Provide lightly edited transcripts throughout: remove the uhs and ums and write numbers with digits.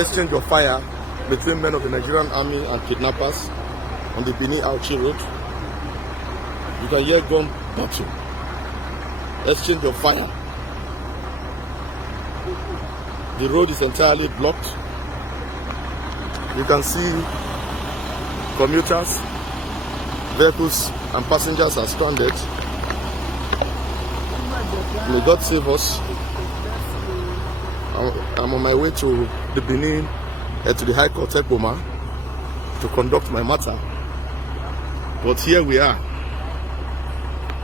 exchange of fire between men of the Nigerian army and kidnappers on the Benin-Ekpoma road. You can hear gun battle. Exchange of fire. The road is entirely blocked. You can see commuters, vehicles and passengers are stranded. May God save us. I'm on my way to the Benin, to the High Court Ekpoma to conduct my matter. But here we are.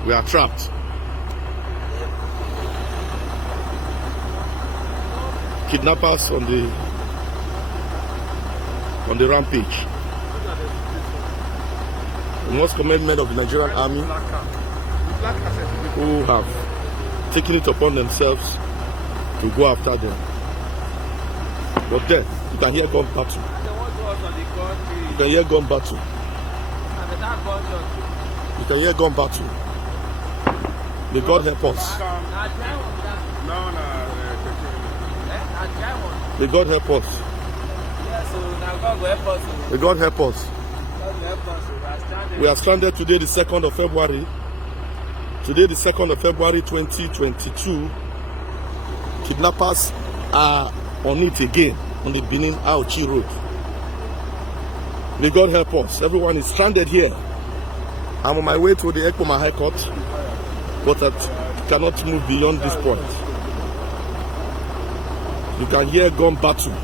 We are trapped. Kidnappers on the rampage. We must commend men of the Nigerian army who have taken it upon themselves to go after them. But then, you can hear gun battle. You can hear gun battle. You can hear gun battle. May God help us. May God help us. May God help us. We are stranded today, the 2nd of February. Today, the 2nd of February 2022. Kidnappers are on it again on the Benin-Ekpoma road. May God help us. Everyone is stranded here. I'm on my way to the Ekpoma High Court, but I cannot move beyond this point. You can hear gun battle.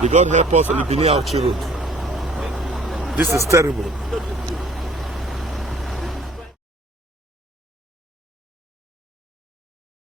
May God help us on the Benin-Ekpoma road. This is terrible.